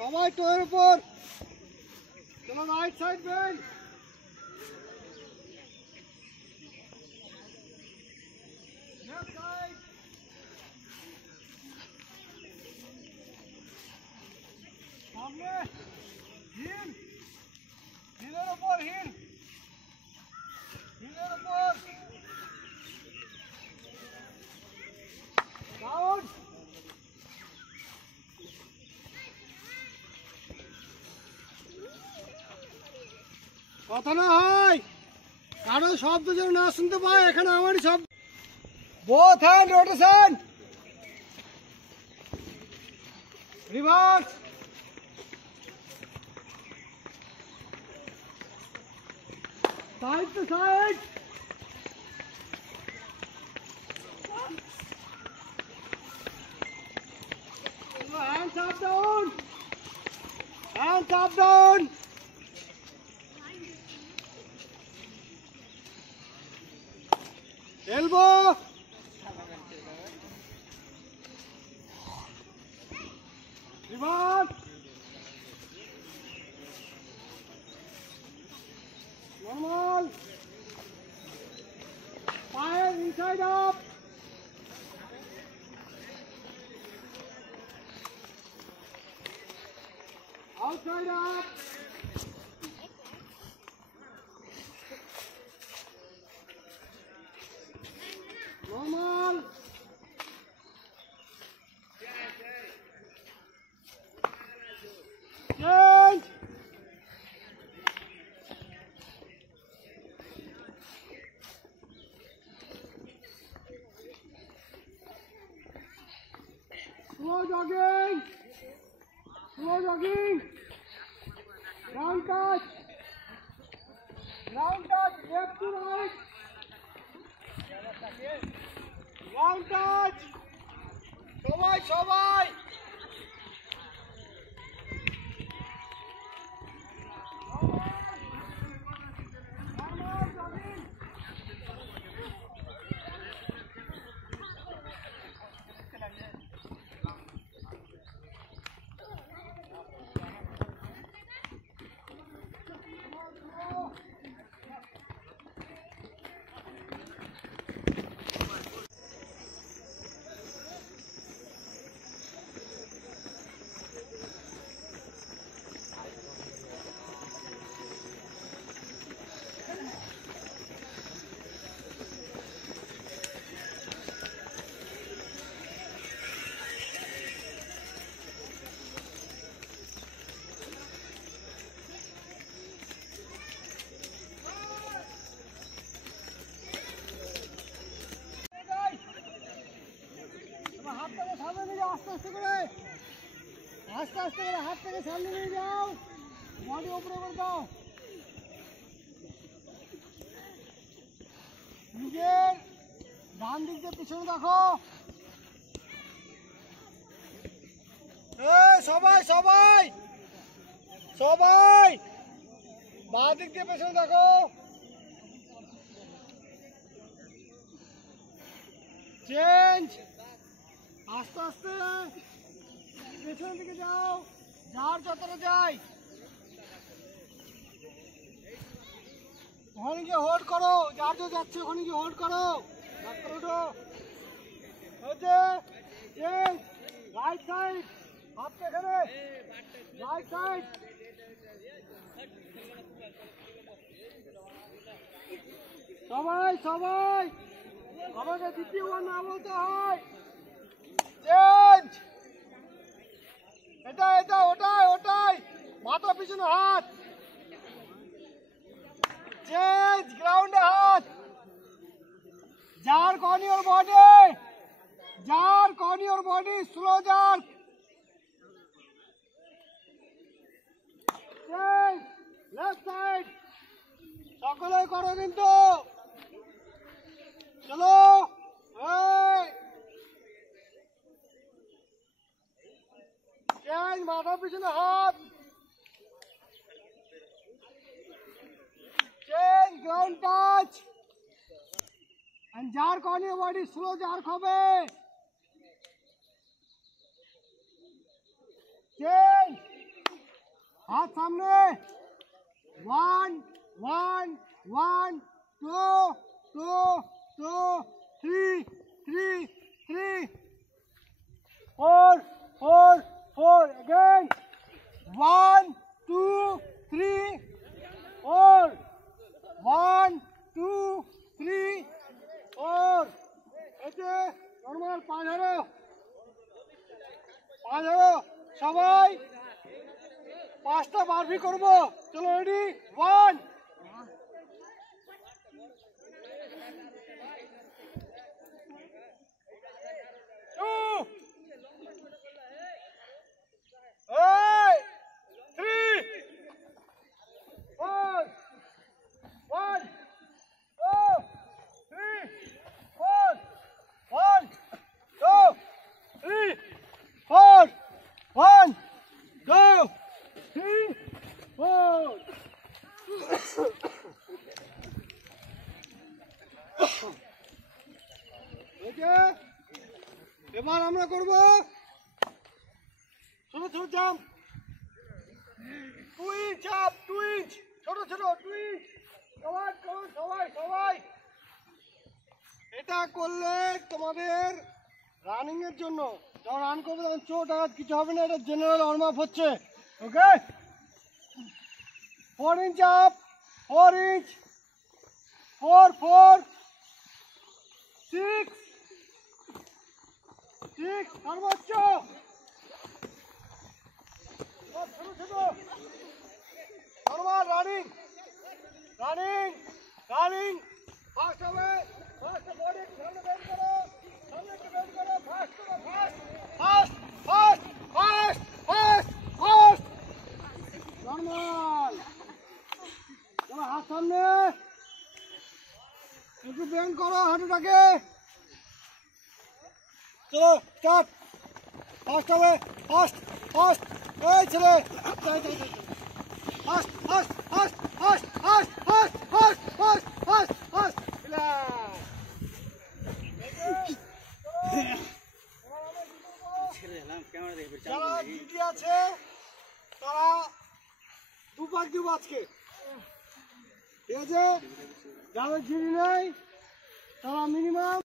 সবাই টোয়ের উপর চলো, right side bench. Left side সামনে হিল, হিলের উপর হিল, হিলের উপর ডাউন। কথা না হয় কারো শব্দ যেন না শুনতে পায়, এখানে আমারই শব্দ। Both hand rotation, reverse, side to side, hands up down, hands up down, elbow, reverse, normal, fire inside up, outside up, normal, change, slow jogging, slow jogging, ground touch, left to right, ground touch, সবাই সবাই আস্তে আস্তে করে, আস্তে আস্তে করে হাত থেকে সামনে নিয়ে যাও, বডি উপরে করে দাও, নিজের ডান দিক দিয়ে পিছনে দেখো, সবাই সবাই সবাই বাঁ দিক দিয়ে পেছনে দেখো, চেঞ্জ, আস্তে আস্তে পেছনের দিকে যাও, যার যতটা যাই ওখানে গিয়ে হোল্ড করো, যার যা যাচ্ছে ওখানে গিয়ে হোল্ড করো, ডাক্তার ওঠো, হয়েছে, চেঞ্জ, রাইট সাইড, হাতটা এখানে, রাইট সাইড, সবাই সবাই আমাকে দ্বিতীয়বার না বলতে হয়, চেঞ্জ, এটা এটা ওটাই ওটাই, মাথা পিছনে হাত, চেঞ্জ, গ্রাউন্ডে হাত, jerk on your body, jerk on your body, slow jerk, change, left side, সকলেই করো কিন্তু, চলো, চেঞ্জ, মাথা পিছনে হাত, change, ground touch, and jerk on your body, slow jerk হবে, চেঞ্জ, हाथ सामने 1 1 1 2 2 2 3 3 3 4 4 4 again 1 2 3 4 1 2 3 4 এতে নরমাল 5 সবাই 5টা বারবি করব চলো রেডি 1 এবার আমরা করব ছোট ছোট জাম্প 2 ইঞ্চ জাম্প 2 ইঞ্চ ছোট ছোট 2 ইঞ্চ সবাই সবাই এটা করলে তোমাদের রানিং এর জন্য যখন রান করবে তখন চোট আঘাত কিছু হবে না এটা জেনারেল ওয়ার্ম আপ হচ্ছে ওকে 4 ইঞ্চ আপ 4 ইঞ্চ 4 4 6 সর্বোচ্চ normal running running running fast হবে ফাস্ট বডি সামনে বেন্ড করো সামনে একটু বেন্ড করো ফাস্ট করো fast fast fast fast fast normal চলো হাত সামনে একটু বেন্ড করো হাঁটুটাকে চলো স্টার্ট ফাস্ট হবে ফাস্ট ফাস্ট এই ছেলে fast fast fast fast fast fast fast fast fast fast যারা জিডি আছে তারা দুপাক দিব আজকে ঠিক আছে যাদের জিডি নেই তারা মিনিমাম